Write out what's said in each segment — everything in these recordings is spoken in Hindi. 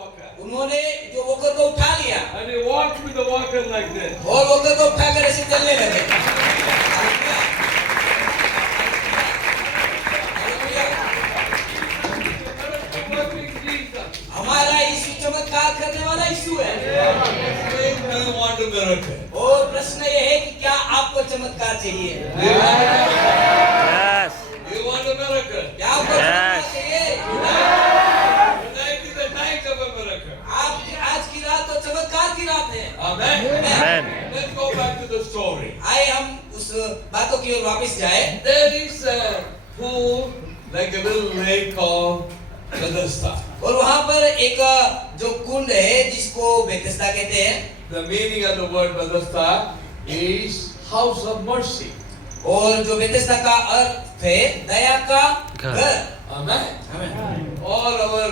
walker. उन्होंने जो वोकर को उठा लिया And he walked with the walker like this. और वोकर को उठाकर ऐसे चलने लगे। Working Jesus. हमारा यीशु चमत्कार करने वाला यीशु है। Do you want a miracle? और प्रश्न ये है कि क्या आपको चमत्कार चाहिए? Yes. Do you want a miracle? क्या आपको चमत्कार Yes. चाहिए? Tonight is the night of a miracle. आज की रात तो चमत्कार की रात है। Amen. Amen. Let's go back to the story. आइए हम उस बातों की ओर वापस जाए। There is a pool, like a little lake called Bethesda. और वहाँ पर एक जो कुंड है जिसको बेथेस्दा कहते हैं। The meaning of the word Bethesda is house of mercy. और जो बेथेस्दा का अर्थ है दया का घर। Amen. आमीन। All our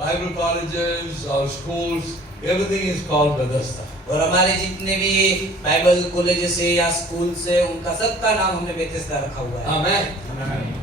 Bible colleges, our schools, everything is called Bethesda. और हमारे जितने भी बाइबल कॉलेजेस है या स्कूल से उनका सबका नाम हमने बेथेस्दा रखा हुआ है। Amen.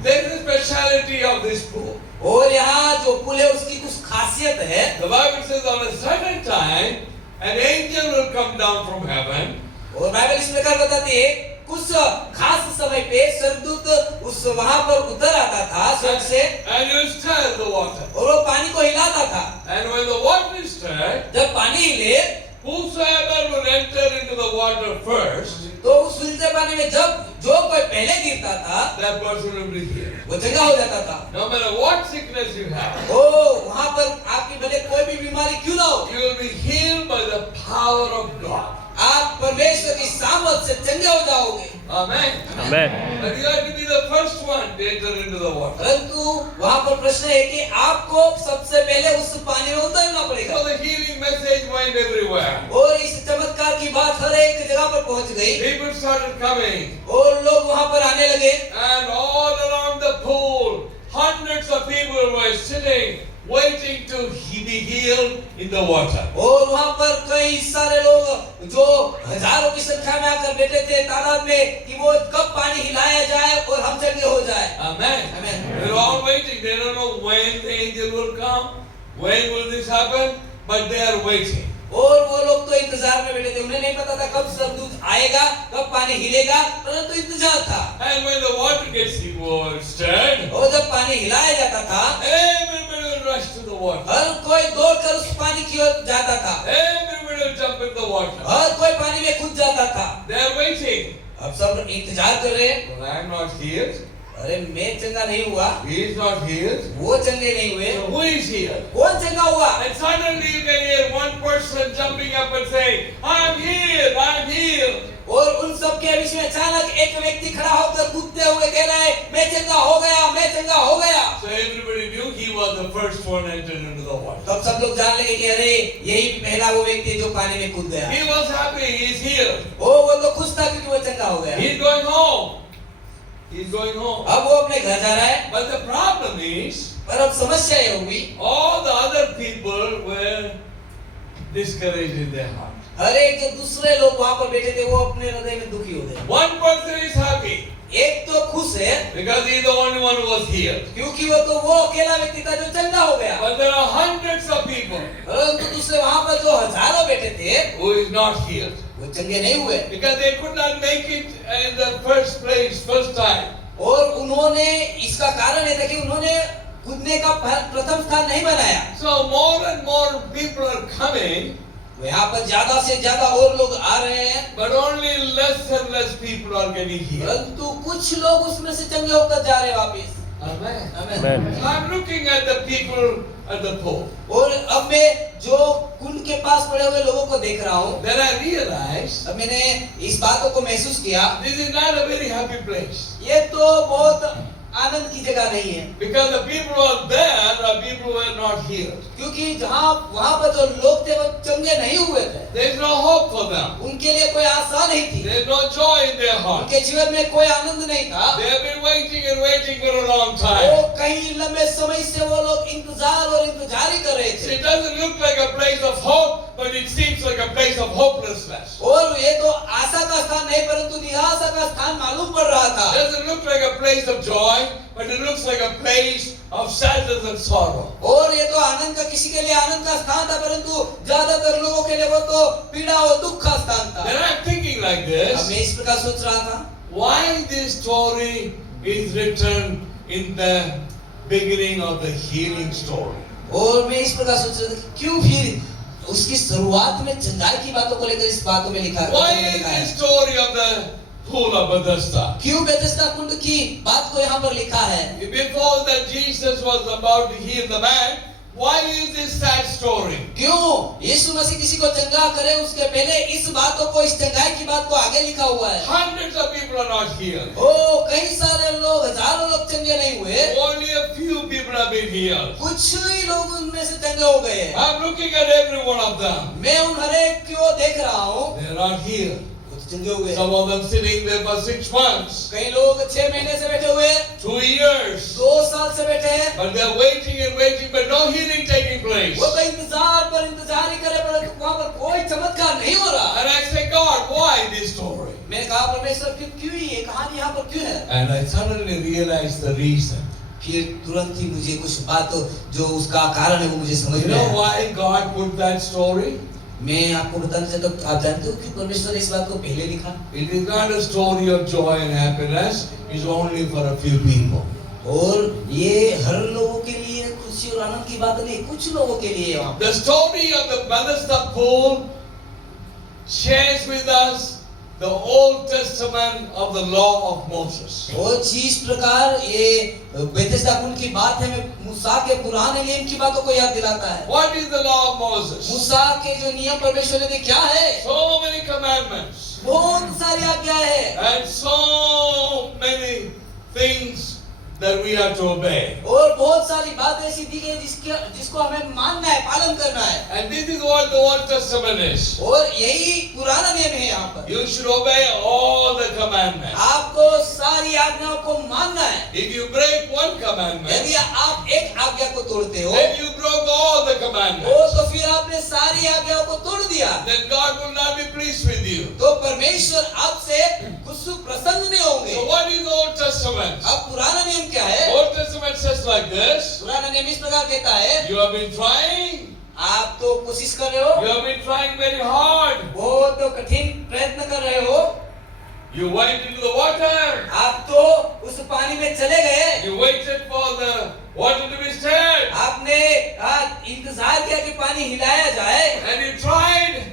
There is a speciality of this pool. और यहाँ जो पुल है उसकी कुछ खासियत है। The Bible says on a certain time, an angel will come down from heaven. और बाइबल इस प्रकार बताती है कुछ खास समय पे स्वर्गदूत उस वहां पर उतर आता था स्वर्ग से And you stir the water. और वो पानी को हिलाता था। And when the water is stirred, जब पानी हिले whosoever will enter into the water first, तो उस हिलते पानी में जब जो कोई पहले गिरता था that person will be healed. वो चंगा हो जाता था। No matter what sickness you have, ओ वहां पर आपकी भले कोई भी बीमारी क्यों ना हो, you will be healed by the power of God. आप परमेश्वर की सामर्थ से चंगे हो जाओगे। Amen. Amen. But you have to be the first one to enter into the water. परंतु वहां पर प्रश्न है कि आपको सबसे पहले उस पानी में उतरना पड़ेगा। So the healing message went everywhere. और इस चमत्कार की बात हर एक जगह पर पहुंच गई People started coming, और लोग वहां पर आने लगे and all around the pool, hundreds of people were sitting, waiting to be healed in the water. और वहां पर कई सारे लोग जो हजारों की संख्या में आकर बैठे थे तादाद में कि वो कब पानी हिलाया जाए और हम चंगे हो जाए। Amen. Amen. They're all waiting. They don't know when the angel will come, when will this happen, but they are waiting. और वो लोग तो इंतजार में बैठे थे, उन्हें नहीं पता था कब स्वर्गदूत आएगा, कब पानी हिलेगा, परंतु इंतजार था। And when the water gets stirred, और जब पानी हिलाया जाता था everybody will rush to the water. हर कोई दौड़कर उस पानी की ओर जाता था, Everybody will jump in the water. हर कोई पानी में कूद जाता था। They are waiting. अब सब इंतजार कर रहे हैं। Well, I am not healed. अरे मैं चंगा नहीं हुआ, He is not healed. वो चंगे नहीं हुए, So who is healed? कौन चंगा हुआ? And suddenly you can hear one person jumping up and saying, I'm healed, I'm healed. और उन सब के बीच में अचानक एक व्यक्ति खड़ा होकर कूदते हुए कह रहा है मैं चंगा हो गया, मैं चंगा हो गया। So everybody knew he was the first one entered into the water. तब सब लोग जान लगे कि अरे यही पहला वो व्यक्ति है जो पानी में कूद गया। He was happy, he is healed. वो तो खुश था क्योंकि वो चंगा हो गया। He's going home. He's going home. अब वो अपने घर जा रहा है, But the problem is, पर अब समस्या ये हुई all the other people were discouraged in their heart. हर एक जो दूसरे लोग वहाँ पर बैठे थे वो अपने हृदय में दुखी हो गए। One person is happy एक तो खुश है because he's the only one who was healed. क्योंकि वो तो वो अकेला व्यक्ति था जो चंगा हो गया, But there are hundreds of people परंतु दूसरे वहाँ पर जो हजारों बैठे थे who is not healed वो चंगे नहीं हुए because they could not make it in the first place, first time. और उन्होंने इसका कारण ये था कि उन्होंने कूदने का प्रथम स्थान नहीं बनाया। So more and more people are coming, यहाँ पर ज्यादा से ज्यादा और लोग आ रहे हैं, but only less and less people are getting healed. परंतु कुछ लोग उसमें से चंगे होकर जा रहे हैं वापिस। Amen. आमीन। So I'm looking at the people at the pool. और अब मैं जो कुंड के पास पड़े हुए लोगों को देख रहा हूँ, Then I realized अब मैंने इस बातों को महसूस किया this is not a very happy place. ये तो बहुत आनंद की जगह नहीं है, Because the people who are there are people who are not healed. क्योंकि जहाँ वहाँ पर जो लोग थे वो चंगे नहीं हुए थे, There is no hope for them. उनके लिए कोई आशा नहीं थी, There is no joy in their heart. उनके जीवन में कोई आनंद नहीं था। They have been waiting and waiting for a long वो time. कई लंबे समय से वो लोग इंतजार और इंतजार ही कर रहे थे It doesn't look like a place of hope, but it seems like a place of hopelessness. और ये तो आशा का स्थान नहीं परंतु निराशा का स्थान मालूम पड़ रहा था। It doesn't look like a place of joy, but it looks like a place of sadness and sorrow. और ये तो आनंद का, किसी के लिए आनंद का स्थान था, परंतु ज्यादातर लोगों के लिए वो तो पीड़ा और दुख का स्थान था। Then I'm thinking like अब this, मैं इस प्रकार सोच रहा था, why this story is written in the beginning of the healing story? और मैं इस प्रकार सोच रहा था कि क्यों फिर उसकी शुरुआत में चंगाई की बातों को लेकर इस बातों में लिखा Why है? is this story of the pool of Bethesda? क्यों बेथेस्दा कुंड की बात को यहाँ पर लिखा है? Before that Jesus was about to heal the man, why is this sad story? क्यों यीशु मसीह किसी को चंगा करे उसके पहले इस बातों को, इस चंगाई की बात को आगे लिखा हुआ है? Hundreds of people are not healed. ओ कई सारे लोग, हजारों लोग चंगे नहीं हुए, Only a few people have been healed. कुछ ही लोग उनमें से चंगे हो गए। I'm looking at every one of them. मैं उन हर एक को देख रहा हूँ, They are not healed. वो तो चंगे हो गए। Some of them sitting there for 6 months, कई लोग 6 महीने से बैठे हुए, 2 years, 2 साल से बैठे हैं, but they're waiting and waiting, but no healing taking place. वो तो इंतजार ही करे, परंतु वहाँ पर कोई चमत्कार नहीं हो रहा। And I say, God, why this story? मैंने कहा परमेश्वर क्यों ये कहानी यहाँ पर क्यों है? And I suddenly realized the reason. फिर तुरंत ही मुझे कुछ बात जो उसका कारण है वो मुझे समझ You में know आया। why God put that story? मैं आपको बताना चाहता हूँ, आप जानते हो कि परमेश्वर ने इस बात को पहले लिखा? It is not a story of joy and happiness. It's only for a few people. और ये हर लोगों के लिए खुशी और आनंद की बात नहीं, कुछ लोगों के लिए वहाँ। The story of the Bethesda pool shares with us the Old Testament of the law of Moses. और जिस प्रकार ये बेथेस्दा कुंड की बात है, मैं मूसा के पुराने नियम की बातों को याद दिलाता है। What is the law of Moses? मूसा के जो नियम परमेश्वर ने दिए क्या है? So many commandments बहुत सारी आज्ञा है and so many things that we have to obey. और बहुत सारी बातें ऐसी दी गई जिसको हमें मानना है, पालन करना है। And this is what the Old Testament is. और यही पुराना नियम है यहाँ पर। You should obey all the commandments. आपको सारी आज्ञाओं को मानना है। If you break one commandment, यदि आप एक आज्ञा को तोड़ते हो, then you broke all the वो commandments. तो फिर आपने सारी आज्ञाओं को तोड़ दिया। Then God will not be pleased with you. तो परमेश्वर आपसे कुछ प्रसन्न नहीं होंगे। So what is the Old Testament? अब पुराना नियम क्या है? Old Testament says like this. पुराना नियम इस प्रकार कहता है, You have been trying. आप तो कोशिश कर रहे हो, You have been trying very hard. बहुत तो कठिन प्रयत्न कर रहे हो, You went into the water. आप तो उस पानी में चले गए, You waited for the water to be stirred. आपने इंतजार किया कि पानी हिलाया जाए, And you tried,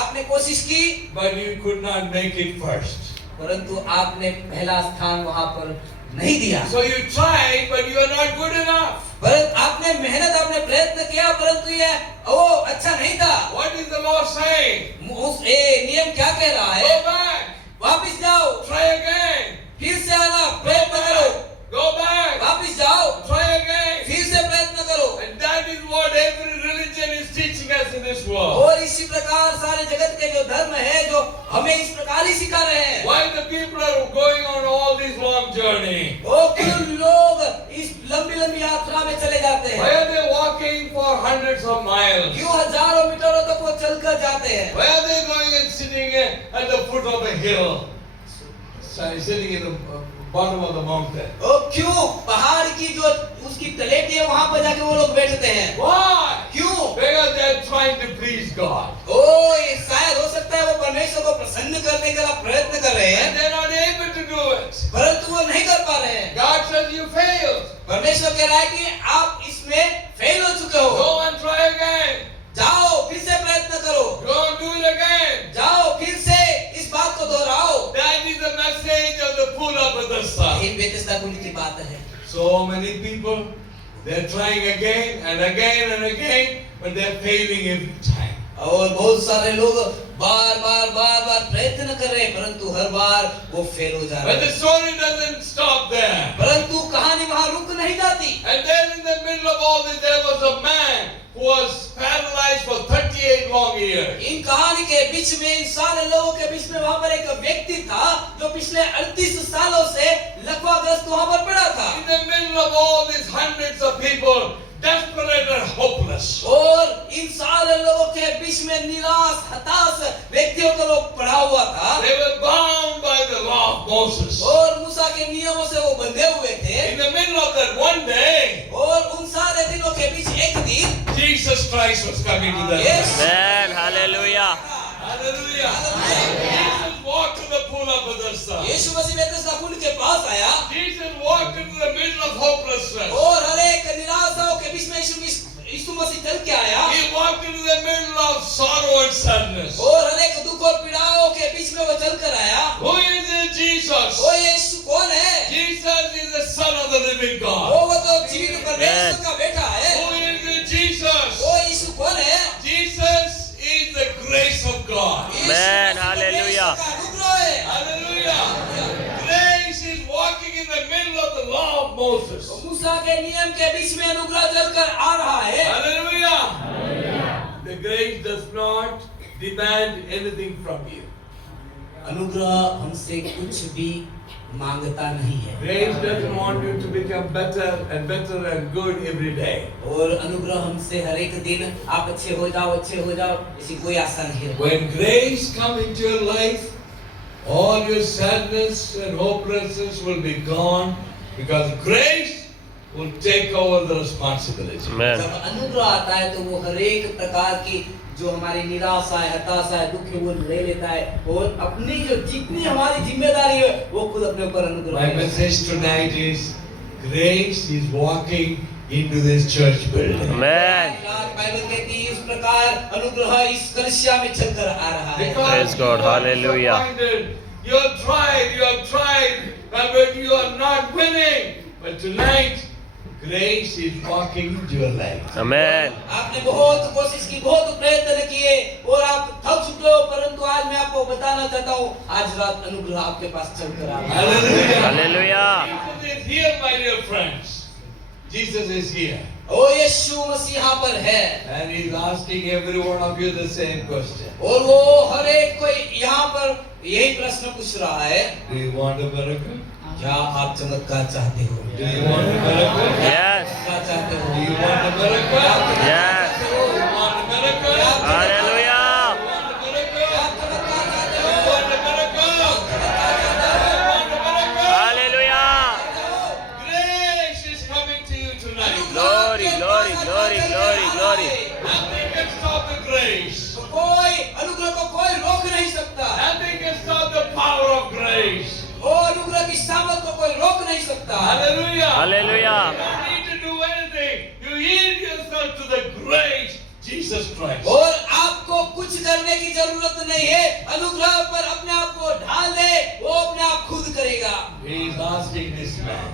आपने कोशिश की, but you could not make it first. परंतु आपने पहला स्थान वहां पर नहीं दिया। So you tried, but you are not good enough. परंतु आपने मेहनत, आपने प्रयत्न किया, परंतु ये वो अच्छा नहीं था। What is the Lord saying? उस नियम क्या कह रहा है? Go back. वापिस जाओ, Try again. फिर से आना, प्रयत्न करो, Go back. वापिस जाओ, Try again. फिर से प्रयत्न करो। And that is what every religion is teaching us in this world. और इसी प्रकार सारे जगत के जो धर्म है, जो हमें इस प्रकार ही सिखा रहे हैं। Why the people are going on all this long journey? वो क्यों लोग इस लंबी लंबी यात्रा में चले जाते Why हैं? are they walking for hundreds of miles? क्यों हजारों मीटरों तक वो चलकर जाते हैं? Why are they going and sitting at the foot of a hill? Sitting in the bottom of the mountain. वो क्यों पहाड़ की जो उसकी तलेटी है वहां पर जाके वो लोग बैठते हैं? Why? क्यों? Because they are trying to please God. ओ ये शायद हो सकता है वो परमेश्वर को प्रसन्न करने के लिए प्रयत्न कर रहे हैं, And they are not able to do it. परंतु वो नहीं कर पा रहे हैं। God says you failed. परमेश्वर कह रहा है कि आप इसमें फेल हो चुके हो, Go and try again. जाओ फिर से प्रयत्न करो, Go and do it again. जाओ फिर से इस बात को दोहराओ। That is the message of the pool of Bethesda. ये बेथेस्दा कुंड की बात है। So many people, they're trying again and again and again, but they're failing every time. और बहुत सारे लोग बार बार प्रयत्न कर रहे हैं, परंतु हर बार वो फेल हो जा रहे But the हैं। story doesn't stop there. परंतु कहानी वहां रुक नहीं जाती। And then in the middle of all this, there was a man who was paralyzed for 38 long years. इन कहानी के बीच में, इन सारे लोगों के बीच में वहां पर एक व्यक्ति था जो पिछले 38 सालों से लकवाग्रस्त वहां पर पड़ा था। In the middle of all these hundreds of people, desperate and hopeless. और इन सारे लोगों के बीच में निराश, हताश व्यक्तियों को लोग पड़ा हुआ था। They were bound by the law of Moses. और मूसा के नियमों से वो बंधे हुए थे। In the middle of that one day, Christ was coming to them. Yes. Amen. Hallelujah. Hallelujah. Jesus walked to the pool of Bethesda. यीशु मसीह बेतesda पुल के पास आया Jesus walked into the middle of hopelessness. और हर एक निराशाओं के बीच में यीशु मसीह चल के आया He walked into the middle of sorrow and sadness. और हर एक दुख और पीड़ाओं के बीच में वो चल कर आया। Who is this Jesus? वो यीशु कौन है? Jesus is the Son of the living God. वो तो जीवित परमेश्वर का बेटा है। Who is this Jesus? वो यीशु कौन है? Jesus is the grace of God. Amen. Hallelujah. Hallelujah. Grace is walking in the middle of the law of Moses. मूसा के नियम के बीच में अनुग्रह चलकर आ रहा है। Hallelujah. The grace does not demand anything from you. अनुग्रह हमसे कुछ भी मांगता नहीं है। Grace doesn't want you to become better and good every day. और अनुग्रह हमसे हर एक दिन आप अच्छे हो जाओ ऐसी कोई आशा नहीं है। When grace comes into your life, all your sadness and hopelessness will be gone because grace will take over the responsibility. Amen. जब अनुग्रह आता है तो वो हर एक प्रकार की जो हमारी निराशा है, हताशा है, दुख है वो ले लेता है और अपनी जो जितनी हमारी जिम्मेदारी है वो खुद अपने ऊपर अनुग्रह। My message tonight is grace is walking into this church building. Amen. Bible कहती है इस प्रकार अनुग्रह इस कलीसिया में चलकर आ रहा है। Praise God. Hallelujah. You have tried, but you are not winning. But tonight, grace is walking into your life. Amen. आपने बहुत कोशिश की, बहुत प्रयत्न किए और आप थक चुके हो, परंतु आज मैं आपको बताना चाहता हूँ आज रात अनुग्रह आपके पास चलकर आ रहा है। Hallelujah. Hallelujah. Jesus is here, my dear friends. Jesus is here. ओ यीशु मसीह यहाँ पर है And he's asking every one of you the same question. और वो हर एक कोई यहाँ पर यही प्रश्न पूछ रहा है, Do you want a miracle? क्या आप चमत्कार चाहते हो? Do you want a miracle? Yes. क्या चाहते हो? Do you want a miracle? Yes. Do you want a miracle? Hallelujah. You want a miracle? आप चमत्कार चाहते You हो? want a miracle? You want a miracle? Hallelujah. Grace is coming to you tonight. Glory, glory, glory, glory, glory. Nothing can stop the grace. कोई अनुग्रह को कोई रोक नहीं सकता। Nothing can stop the power of grace. और अनुग्रह की सामर्थ को कोई रोक नहीं सकता। Hallelujah. Hallelujah. You don't need to do anything. You yield yourself to the grace, Jesus Christ. और आपको कुछ करने की जरूरत नहीं है, अनुग्रह पर अपने आप को ढाल दे, वो अपने आप खुद करेगा। He is asking this man,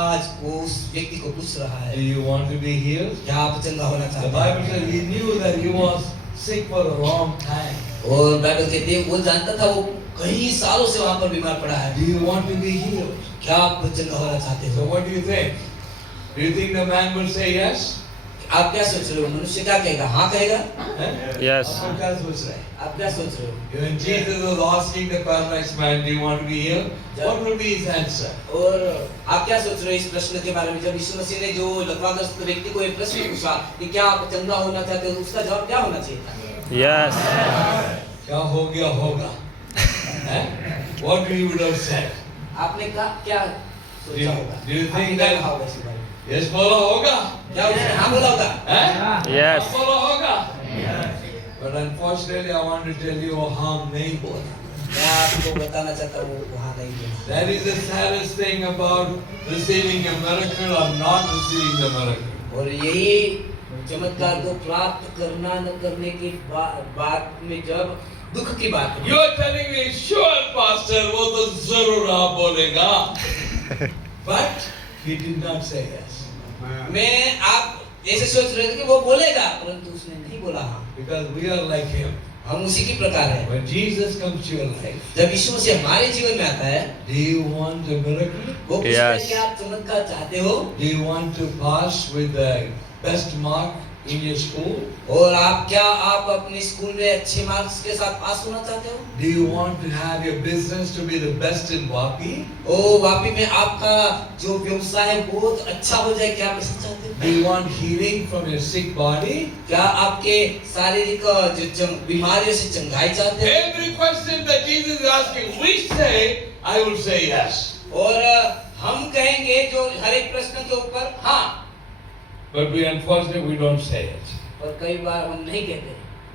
आज वो उस व्यक्ति को पूछ रहा do है, you want to be healed? क्या आप चंगा होना The चाहते Bible हैं? says he knew that he was sick for a long time. और बाइबल कहती है वो जानता था वो कई सालों से वहाँ पर बीमार पड़ा है। Do you want to be healed? क्या आप चंगा होना चाहते So हो? what do you think? Do you think the man will say yes? आप क्या सोच रहे हो? मनुष्य क्या कहेगा? हाँ कहेगा? Yes. आप क्या सोच रहे हैं? आप क्या सोच रहे हो? When Jesus was asking the paralyzed man, do you want to be healed? What will be his answer? और आप क्या सोच रहे हो इस प्रश्न के बारे में? जब यीशु मसीह ने जो लकवाग्रस्त व्यक्ति को ये प्रश्न पूछा कि क्या आप चंगा होना चाहते हो, उसका जवाब क्या होना चाहिए था? Yes. क्या हो गया होगा? What you would have said? आपने क्या सोचा होगा? Do you think आपने क्या that- कहा होगा इसके बारे में? Yes बोला होगा? क्या उसने हाँ बोला होगा? Yes. हाँ बोला होगा? But unfortunately, I want to tell you, हाँ नहीं बोला. मैं आपको बताना चाहता हूँ वहाँ नहीं बोला। That is the saddest thing about receiving a miracle or not receiving the miracle. और यही चमत्कार को प्राप्त करना न करने की बात में जब दुख की बात है। You are telling me, sure, Pastor, वो तो जरूर आप बोलेगा. But he did not say yes. मैं आप ऐसे सोच रहे थे कि वो बोलेगा, परंतु उसने नहीं बोला हाँ। Because we are like him. हम उसी की प्रकार है। When Jesus comes to your life, जब यीशु मसीह हमारे जीवन में आता है, do you want a miracle? वो पूछता है Yes. कि आप चमत्कार चाहते हो? Do you want to pass with the best mark in your school? और आप अपने स्कूल में अच्छे मार्क्स के साथ पास होना चाहते हो? Do you want to have your business to be the best in Vapi? ओ वापी में आपका जो व्यवसाय है बहुत अच्छा हो जाए, क्या आप ऐसा चाहते हो? Do you want healing from your sick body? क्या आपके शारीरिक जो बीमारियों से चंगाई चाहते हो? Every question that Jesus is asking, we say, I will say yes. और हम कहेंगे जो हर एक प्रश्न के ऊपर हाँ, But we unfortunately we don't say it. और कई बार हम नहीं कहते।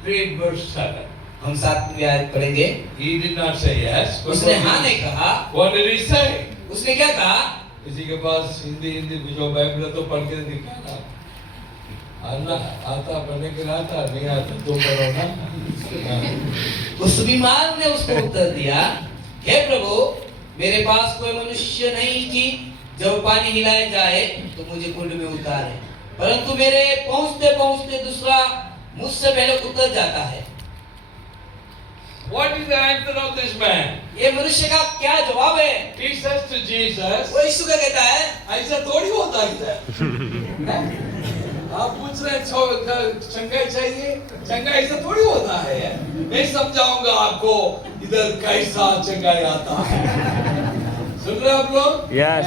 Read verse 7. हम 7वीं आयत पढ़ेंगे। He did not say yes. but उसने what हाँ did- नहीं कहा। What did he say? उसने क्या कहा? किसी के पास हिंदी जो बाइबल है तो पढ़ के दिखाना। अल्लाह आता पढ़ने के लिए आता नहीं आता तो पढ़ो ना। हाँ। उस बीमार ने उसको उत्तर दिया, हे प्रभु, मेरे पास कोई मनुष्य नहीं कि जब पानी हिलाया जाए तो मुझे कुंड में उतारे, परंतु मेरे पहुंचते पहुंचते दूसरा मुझसे पहले उतर जाता है। What is the answer of this man? ये मनुष्य का क्या जवाब है? He says to Jesus, वो यीशु का कहता है, ऐसा थोड़ी होता है। आप पूछ रहे हैं चंगाई चाहिए, चंगाई ऐसा थोड़ी होता है। मैं समझाऊंगा आपको इधर कैसा चंगाई आता है। सुन रहे आप लोग? Yes.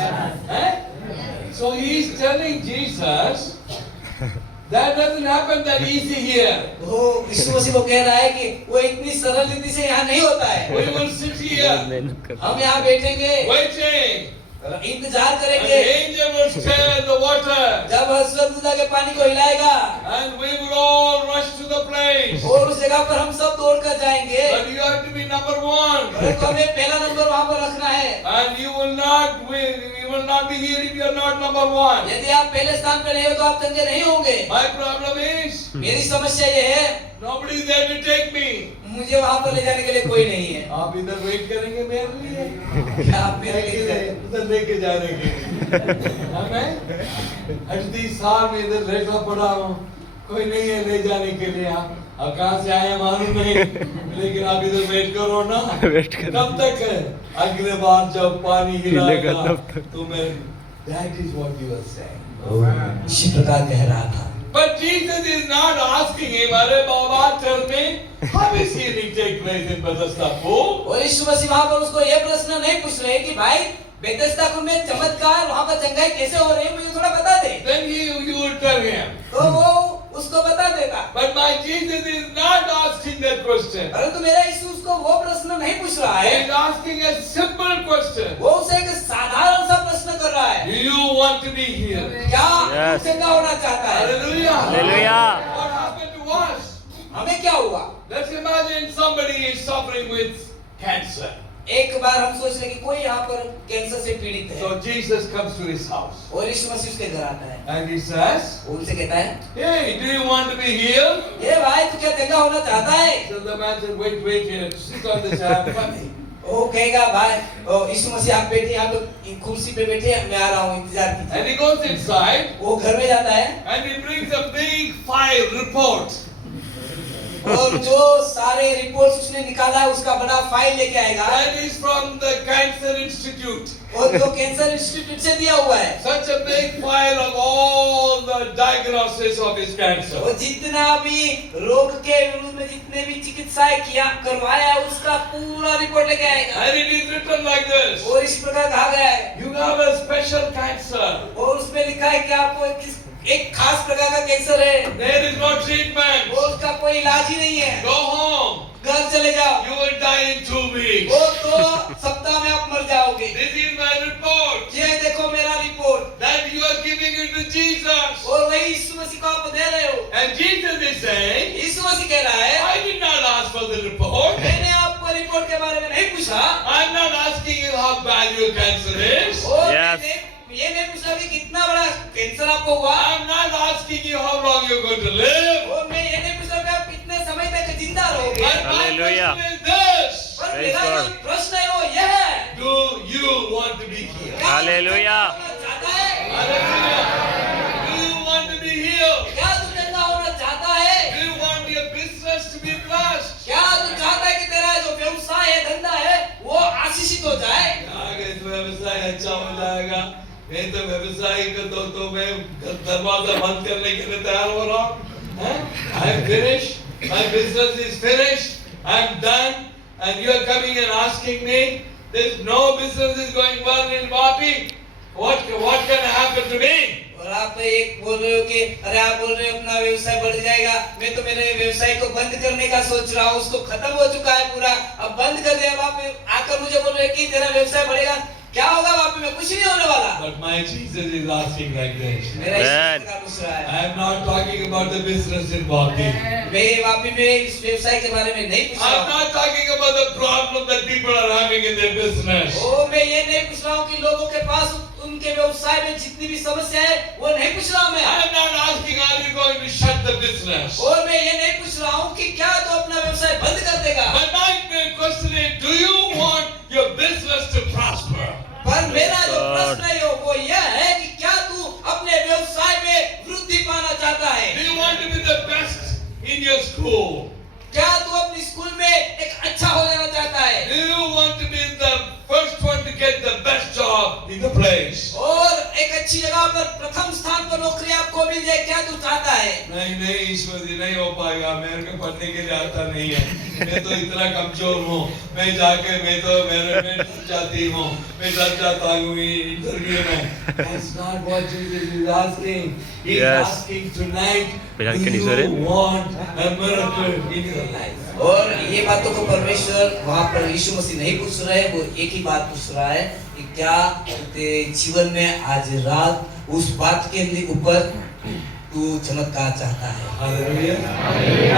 So he is telling Jesus that doesn't happen that easy here. वो यीशु मसीह को कह रहा है कि वो इतनी सरल रीति से यहाँ नहीं होता है। We will sit here हम यहाँ बैठेंगे, waiting. इंतजार And the करेंगे angel will stir the water. जब स्वर्गदूत के पानी को हिलाएगा And we will all rush to the place. और उस जगह पर हम सब दौड़ कर जाएंगे। But you have to be number one. तो हमें पहला नंबर वहाँ पर रखना है। And you will not be here if you are not number one. यदि आप पहले स्थान पर नहीं हो तो आप चंगे नहीं होंगे। My problem is मेरी समस्या ये है, nobody is there to take me. मुझे वहाँ पर ले जाने के लिए कोई नहीं है। आप इधर वेट करेंगे मेरे लिए? क्या आप मेरे लिए उधर लेके जाने के लिए? हमें 38 साल में इधर रहना पड़ा हूँ, कोई नहीं है ले जाने के लिए। अब कहाँ से आए मालूम नहीं, लेकिन आप इधर वेट करो ना। वेट करो। कब तक है? अगले बार जब पानी हिलाएगा हिलेगा तब तक। तो मैं that is what you are saying. इसी प्रकार कह रहा था। But Jesus is not asking him, अरे बाबा tell me, how is healing take place in Bethesda pool? और यीशु मसीह वहाँ पर उसको ये प्रश्न नहीं पूछ रहे कि भाई बेथेस्दा कुंड में चमत्कार वहाँ पर चंगाई कैसे हो रही है, मुझे थोड़ा बता दे। Then you will tell him. तो वो उसको बता देगा। But my Jesus is not asking that question. परंतु मेरा यीशु उसको वो प्रश्न नहीं पूछ रहा He है, is asking a simple question. वो उसे एक साधारण सा प्रश्न कर रहा है। Do you want to be healed? क्या Yes. चंगा होना चाहता है? Hallelujah. Hallelujah. What happened to us? हमें क्या हुआ? Let's imagine somebody is suffering with cancer. एक बार हम सोच रहे कि कोई यहाँ पर कैंसर से पीड़ित है So Jesus comes to his house और यीशु मसीह उसके घर आता है। and he says, वो उनसे कहता है, hey, do you want to be healed? ये भाई तू क्या चंगा होना चाहता है? So the man said, wait here, sit on the chair. Funny. वो कहेगा भाई यीशु मसीह आप बैठिए यहाँ पे कुर्सी पे बैठे, मैं आ रहा हूँ, इंतजार कीजिए। And he goes inside वो घर में जाता है and he brings a big file report. और जो सारे रिपोर्ट्स उसने निकाला है उसका बड़ा फाइल लेके आएगा That is from the Cancer Institute. और जो कैंसर इंस्टीट्यूट से दिया हुआ है। Such a big file of all the diagnosis of his cancer. वो जितना भी रोग के विरुद्ध में जितने भी चिकित्साएं किया करवाया उसका पूरा रिपोर्ट लेके आएगा। And it is written like this. और इस प्रकार कहा गया है You have a special cancer. और उसमें लिखा है कि आपको एक खास प्रकार का कैंसर है, There is no treatment. वो उसका कोई इलाज ही नहीं है, Go home. घर चले जाओ, You will die in 2 weeks. वो 2 सप्ताह में आप मर जाओगे। This is my report. ये देखो मेरा report, That you are giving it to Jesus. और वही यीशु मसीह को आप दे रहे हो। And Jesus is saying, यीशु मसीह कह रहा है, I did not ask for the report. मैंने आपको रिपोर्ट के बारे में नहीं पूछा, I'm not asking you how bad your cancer is. और Yes. मैंने ये नहीं पूछा कि कितना बड़ा कैंसर आपको हुआ, I'm not asking you how long you're going to live. और मैं ये नहीं पूछा कि आप कितने समय तक जिंदा रहोगे। But my Hallelujah. question is this. पर Praise मेरा जो God. प्रश्न है वो ये है, Do you want to be healed? क्या तू Hallelujah. चंगा होना चाहता है? Hallelujah. Do you want to be healed? क्या तू चंगा होना चाहता है? Do you want your business to be blessed? क्या तू चाहता है कि तेरा जो व्यवसाय है, धंधा है, वो आशीषित हो जाए? आगे तो व्यवसाय अच्छा हो जाएगा। मैं तो व्यवसाय का तो मैं दरवाजा बंद करने के लिए तैयार हो रहा हूँ। I'm finished. My business is finished. I'm done. And you are coming and asking me, there's no business is going well in Vapi. What can happen to me? और आप एक बोल रहे हो कि अरे आप बोल रहे हो अपना व्यवसाय बढ़ जाएगा, मैं तो मेरे व्यवसाय को बंद करने का सोच रहा हूँ, उसको खत्म हो चुका है पूरा, अब बंद कर दे। अब आप आकर मुझे बोल रहे हो कि तेरा व्यवसाय बढ़ेगा, क्या होगा वहाँ पे? मैं कुछ नहीं होने वाला। But my Jesus is asking like this. मेरा यीशु Amen. इस प्रकार पूछ रहा है। I am not talking about the business in Bhakti. मैं वहाँ पे मैं इस व्यवसाय के बारे में नहीं पूछ I रहा am हूँ। not talking about the problem that people are having in their business. ओ मैं ये नहीं पूछ रहा हूँ कि लोगों के पास उनके व्यवसाय में जितनी भी समस्या है वो नहीं पूछ रहा हूँ मैं। I am not asking, are you going to shut the business? और मैं ये नहीं पूछ रहा हूँ कि क्या तो अपना व्यवसाय बंद कर देगा। But my question is, do you want your business to prosper? पर मेरा जो God. प्रश्न है वो यह है कि क्या तू अपने व्यवसाय में वृद्धि पाना चाहता है? Do you want to be the best in your school? क्या तू अपनी स्कूल में एक अच्छा हो जाना चाहता है? Do you want to be the first one to get the best job in the place? और एक अच्छी जगह पर प्रथम स्थान पर नौकरी आपको मिल जाए, क्या तू चाहता है? नहीं नहीं ईश्वर जी, नहीं हो पाएगा, मेरे को पढ़ने के लिए आता नहीं है, मैं तो इतना कमजोर हूँ, मैं जाके मैं जाती हूँ, मैं डर जाता हूँ इंटरव्यू में। That's not what Jesus is asking. He's Yes. asking tonight, Bejan do Kediswara. you want a miracle in your life? और ये बातों को परमेश्वर वहाँ पर यीशु मसीह नहीं पूछ रहे, वो एक ही बात पूछ रहा है कि क्या तेरे जीवन में आज रात उस बात के ऊपर तू चमत्कार चाहता है? Hallelujah.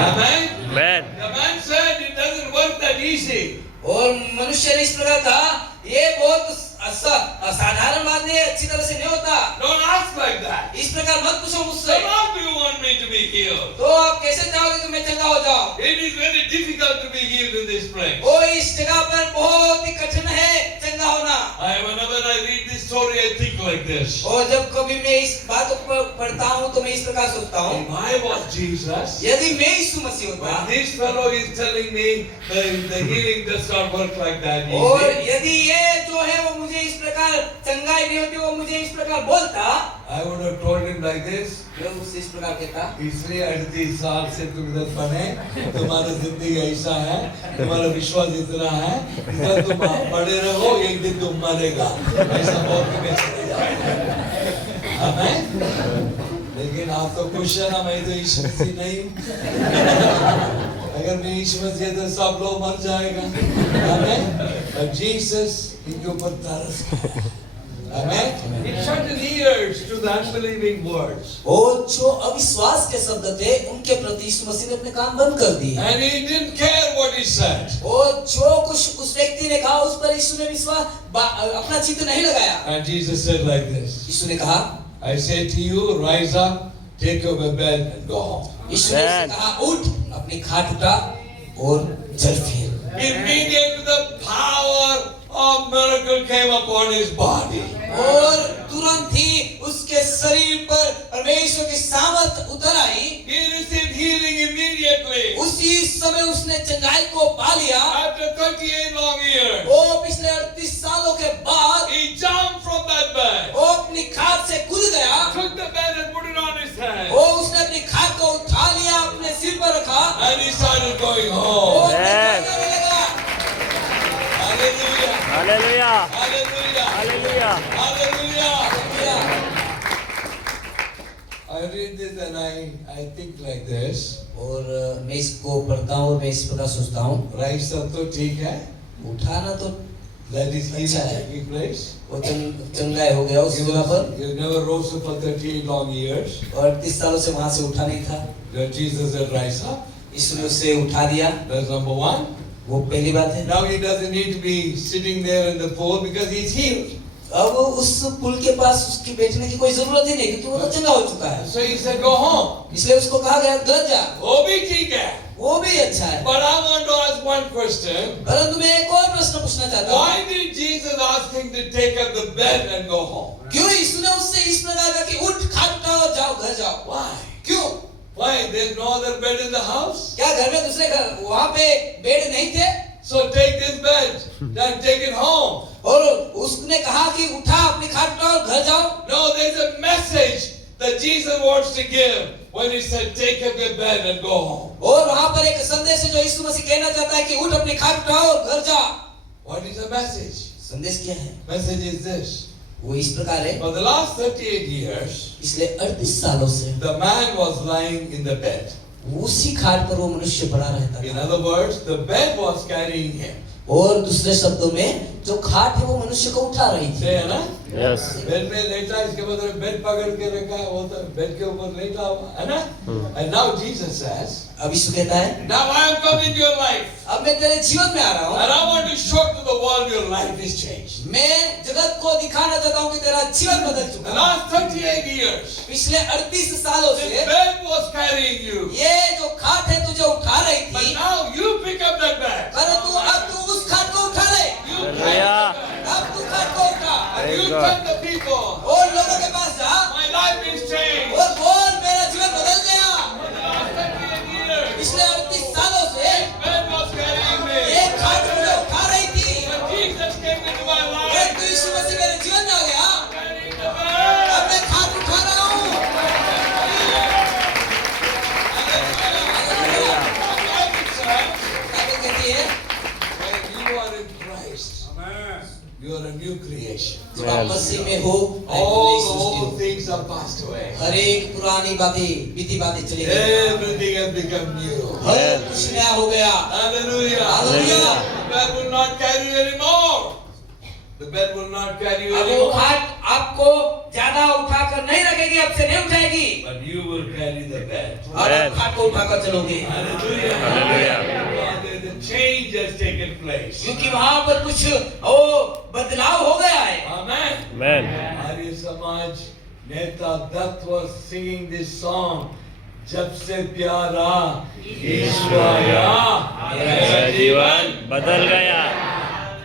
Amen. Amen. The man said it doesn't work that easy. और मनुष्य ने इस प्रकार कहा, ये बहुत असाधारण बात नहीं है, अच्छी तरह से नहीं होता। Don't ask like that. इस प्रकार मत पूछो मुझसे। So how do you want me to be healed? तो आप कैसे चाहोगे कि मैं चंगा हो जाऊं? It is very difficult to be healed in this place. ओ इस जगह पर बहुत ही कठिन है चंगा होना। Whenever I read this story, I think like this. और जब कभी मैं इस बात को पढ़ता हूँ तो मैं इस प्रकार सोचता हूँ, If I was Jesus, यदि मैं यीशु मसीह होता when this fellow is telling me the healing does not work like that और easy, यदि ये जो है वो मुझे इस प्रकार चंगाई नहीं होती, वो मुझे इस प्रकार बोलता, I would have told him like this. मैं उससे इस प्रकार कहता, इसलिए 38 साल से तुम इधर बने, तुम्हारा जिंदगी ऐसा है, तुम्हारा विश्वास इतना है, इधर तुम बड़े रहो, एक दिन तुम मरेगा, ऐसा बोल के मैं चले जाऊंगा। आमीन। लेकिन आप तो खुश है ना, मैं तो यीशु मसीह नहीं हूँ। अगर मैं यीशु मसीह तो सब लोग मर जाएगा। आमीन। But Jesus इनके ऊपर तरस खाया। Amen. It shut his ears to the unbelieving words. और जो अविश्वास के शब्द थे उनके प्रति यीशु मसीह ने अपने कान बंद कर दिए। And he didn't care what he said. और जो कुछ उस व्यक्ति ने कहा उस पर यीशु ने विश्वास अपना चित्त नहीं लगाया। And Jesus said like this. यीशु ने कहा, I say to you, rise up, take up a bed and go home. यीशु ने उससे कहा, उठ, अपनी खाट उठा और चल फिर। Immediately the power of miracle came upon his body. और तुरंत ही उसके शरीर पर परमेश्वर की सामर्थ उतर आई। He received healing immediately. उसी समय उसने चंगाई को पा लिया। After 38 long years, वो पिछले 38 सालों के बाद he jumped from that bed, वो अपनी खाट से कूद गया। took the bed and put it on his head, वो उसने अपनी खाट को उठा लिया, अपने सिर पर रखा and he started going वो home. अपने घर जाने लगा। Hallelujah! Hallelujah. Hallelujah! Hallelujah. Hallelujah! I read this and I think like this. और मैं इसको पढ़ता हूँ, मैं इस प्रकार सोचता हूँ, Rise up तो ठीक है. उठाना तो That is healing अच्छा है। taking place. वो चंगाई हो गया उस जगह पर। You never rose up for 38 long years. और 38 सालों से वहां से उठा नहीं था। Then Jesus said, rise up. यीशु ने उसे उठा दिया। That's number one. वो पहली बात है। Now he doesn't need to be sitting there in the pool because he's healed. अब उस पुल के पास उसकी बैठने की कोई जरूरत ही नहीं, क्योंकि वो तो चंगा हो चुका है। So he said, go home. इसलिए उसको कहा गया घर जा। वो भी ठीक है. वो भी अच्छा है। But I want to ask one question. परंतु मैं एक और प्रश्न पूछना चाहता हूँ। Why did Jesus ask him to take up the bed and go home? क्यों यीशु ने उससे इस प्रकार कहा कि उठ, खाट उठाओ, जाओ घर जाओ? Why? क्यों? Why? There's no other bed in the house? क्या घर में दूसरे घर वहाँ पे बेड नहीं थे? So take this bed and take it home. और उसने कहा कि उठा, अपनी खाट उठाओ, घर जाओ? No, there's a message that Jesus wants to give when he said, take up your bed and go home. और वहाँ पर एक संदेश है जो यीशु मसीह कहना चाहता है कि उठ, अपनी खाट उठाओ और घर जा। What is the message? संदेश क्या है? Message is this. वो इस प्रकार है, For the last 38 years, इसलिए 38 सालों से the man was lying in the bed. उसी खाट पर वो मनुष्य पड़ा रहता In था। other words, the bed was carrying him. और दूसरे शब्दों में जो खाट है वो मनुष्य को उठा रही थी। से है ना, Yes. बेड में लेटा, इसके बाद बेड पकड़ के रखा है, वो तो बेड के ऊपर लेटा हुआ है ना। And now Jesus says, अब यीशु कहता है, now I am come into your life, अब मैं तेरे जीवन में आ रहा हूँ, and I want to show to the world your life is changed. मैं जगत को दिखाना चाहता हूँ कि तेरा जीवन बदल The चुका है। last 38 years, पिछले 38 सालों this से bed was carrying you, ये जो खाट है तुझे उठा रही but थी, now you pick up that bed. परंतु अब तू उस खाट को उठा ले। You pick Hallelujah. up that bed. अब तू खाट को उठा And you Praise God. tell the people, और लोगों के पास जा my life is changed. और बोल मेरा जीवन बदल गया। For the last 38 years, पिछले 38 सालों से this bed was carrying me. ये खाट मुझे उठा रही थी, When Jesus came into my life, परंतु यीशु मसीह मेरे जीवन में आ गया, carrying the bed. अब मैं खाट उठा रहा हूँ। बाइबल कहती है, When you are in Christ, you are a new creation. जब आप मसीह में हो, All the old things are passed away. हर एक पुरानी बातें, बीती बातें चली गई, Everything has become new. हर कुछ नया हो गया। Hallelujah. Hallelujah. The bed will not carry you anymore. The bed will not carry you अब वो anymore. खाट आपको ज्यादा उठाकर नहीं रखेगी, अब से नहीं उठाएगी, But you will carry the bed. और आप खाट को उठाकर चलोगे, Hallelujah. Hallelujah. The change has taken place. क्योंकि वहाँ पर कुछ वो बदलाव हो गया है। Amen. Amen. Arya Samaj Neta Dutt was singing this song. जब से प्यारा यीशु आया मेरा जीवन बदल गया,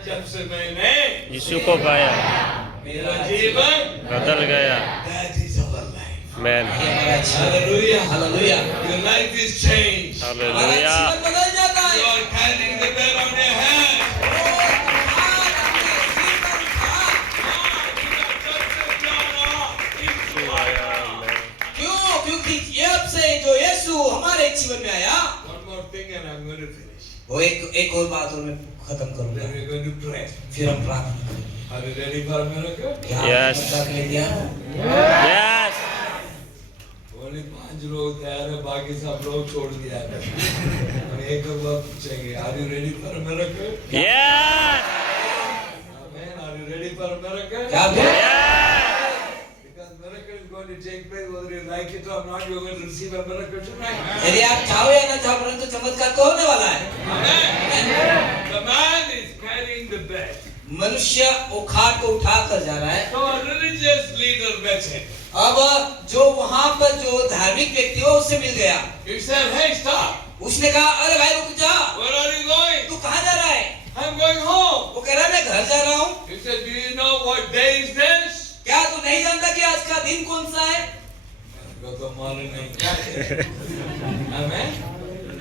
जब से मैंने यीशु को पाया, मेरा जीवन बदल गया। that is our life. Amen. Hallelujah. Hallelujah. Your life is changed. हमारा Hallelujah. जीवन बदल जाता You है। are carrying the bed on your hand. क्यों? क्योंकि अब से जो यीशु हमारे जीवन में आया, One more thing and I'm going to finish. वो एक और बात और मैं खत्म करूंगा, Then we're going to pray. फिर हम प्रार्थना करेंगे। Are you ready for a miracle? क्या आपने Yes. मदद ले दिया? Yes. Only 5 लोग तैयार है, बाकी सब लोग छोड़ दिया है। हम एक और बात पूछेंगे। Are you ready for a miracle? Yes. Amen. Are you ready for a miracle? क्या आप Yes. Because miracle is going to take place whether you like it or not. You're going to receive a miracle tonight. यदि आप चाहो या ना चाहो, परंतु चमत्कार तो होने वाला है। Amen. The man is carrying the bed. मनुष्य वो खाट को उठा कर जा रहा है। So a religious leader met him. अब जो वहाँ पर जो धार्मिक व्यक्ति हो उससे मिल गया। He said, "Hey, stop. उसने कहा, अरे भाई रुक जा, Where are you going?" तू कहाँ जा रहा है? I'm going home. वो कह रहा है मैं घर जा रहा हूँ। He said, "Do you know what day is this?" क्या तू नहीं जानता कि आज का दिन कौन सा है? को तो मालूम नहीं। Amen.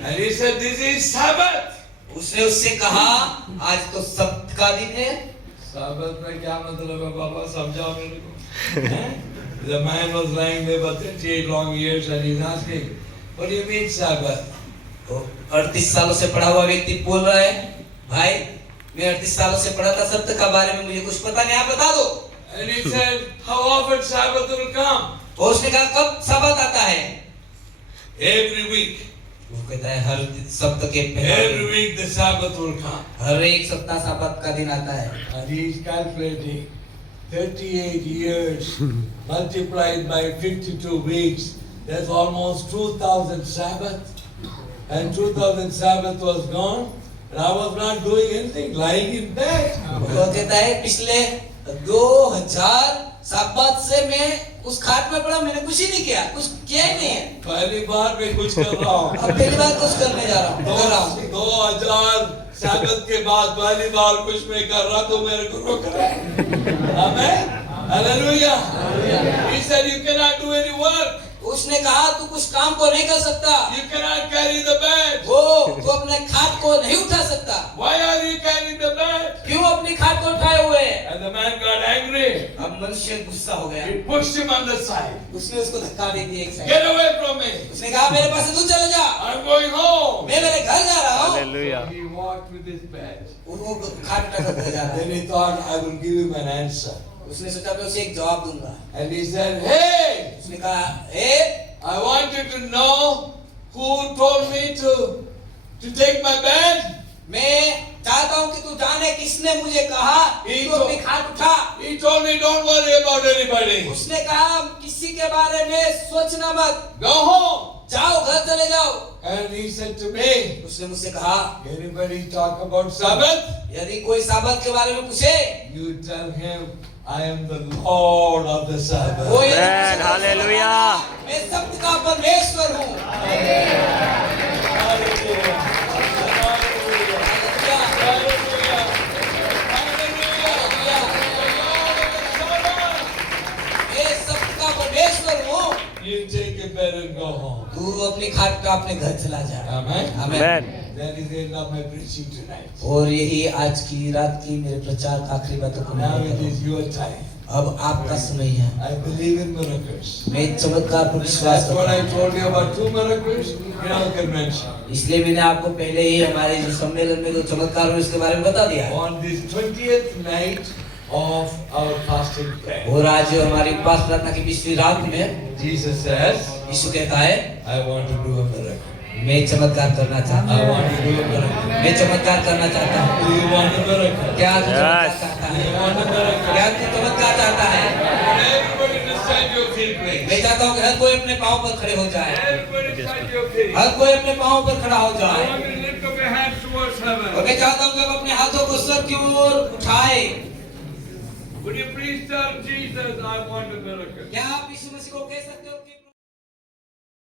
And he said, "This is Sabbath." उसने उससे कहा, आज तो सब्त का दिन है। Sabbath में क्या मतलब है पापा, समझाओ मेरे को। The man was lying there for 38 long years and he's asking, "What do you mean Sabbath?" तो 38 सालों से पढ़ा हुआ व्यक्ति बोल रहा है, भाई मैं 38 सालों से पढ़ा था, सब्त का बारे में मुझे कुछ पता नहीं, आप बता दो। And he said, "How often Sabbath will come?" और उसने कहा, कब सब्त आता है? Every week. वो कहता है हर सप्ताह के पहले Every week the Sabbath will come. हर एक सप्ताह सब्त का दिन आता है। And he's calculating 38 years multiplied by 52 weeks. That's almost 2,000 Sabbath. And 2,000 Sabbath was gone. And I was not doing anything, lying in bed. वो कहता है पिछले 2000 सब्त से मैं उस खाट में पड़ा, मैंने कुछ ही नहीं किया, कुछ किया ही नहीं है। पहली बार मैं कुछ कर रहा हूँ। अब पहली बार कुछ करने जा रहा हूँ, कर रहा हूँ। 2000 Sabbath के बाद पहली बार कुछ मैं कर रहा, तो मेरे को रोक रहा है। Amen. Hallelujah. He said, "You cannot do any work. उसने कहा तू कुछ काम को नहीं कर सकता, You cannot carry the bed." वो तू अपने खाट को नहीं उठा सकता। Why are you carrying the bed? क्यों अपनी खाट को उठाए हुए है? And the man got angry. अब मनुष्य गुस्सा हो गया, He pushed him on the side. उसने उसको धक्का दे दिया एक side. "Get away from me. उसने कहा मेरे पास से तू चला जा, I'm going home." मैं मेरे घर जा रहा हूँ। Hallelujah. He walked with his bed. वो खाट उठा कर घर जा रहा है। Then he thought, "I will give him an answer." उसने सोचा मैं उसे एक जवाब दूंगा। And he said, "Hey, उसने कहा, ए I want you to know who told me to take my bed." मैं चाहता हूँ कि तू जाने किसने मुझे कहा ये तू तो- अपनी खाट उठा। He told me, don't worry about anybody. उसने कहा किसी के बारे में सोचना मत, Go home. जाओ घर चले जाओ। And he said to me, उसने मुझसे कहा anybody talk about Sabbath? यदि कोई साबत के बारे में पूछे You tell him, I am the Lord of the Sabbath. वो ये Amen. Hallelujah. मैं सत्य का परमेश्वर हूँ। Hallelujah. मैं सत्य का परमेश्वर हूँ। You take a bed and go home. तू अपनी खाट पे अपने घर चला जा। Amen. आमीन। Amen. That is the end of my preaching tonight. और यही आज की रात की मेरे प्रचार का आखिरी बातों को Now मैं it करूँ। is your time. अब आपका समय है। I believe in miracles. मैं चमत्कार पर विश्वास That's what करता I हूँ। told you about 2 miracles in our convention. इसलिए मैंने आपको पहले ही हमारे जो सम्मेलन में जो चमत्कार हुए उसके बारे में बता दिया है। On this 20th night of our fasting prayer, और आज जो हमारी उपवास प्रार्थना की 20वीं रात में Jesus says, यीशु कहता है I want to do a miracle. मैं चमत्कार करना चाहता I हूँ। want to do a miracle. मैं चमत्कार करना चाहता हूँ। Do you want a miracle? क्या तू चमत्कार Yes. चाहता Do है? you want a miracle? क्या तू चमत्कार चाहता है? Everybody to stand your feet, please. मैं चाहता हूँ कि हर कोई अपने पाँव पर खड़े हो जाए। Everybody stand your feet. हर कोई अपने पाँव पर खड़ा हो I जाए। want you to lift up your hands towards और heaven. मैं चाहता हूँ कि आप अपने हाथों को स्वर्ग की ओर उठाए। Would you please tell Jesus, I want a miracle? क्या आप यीशु मसीह को कह सकते हो कि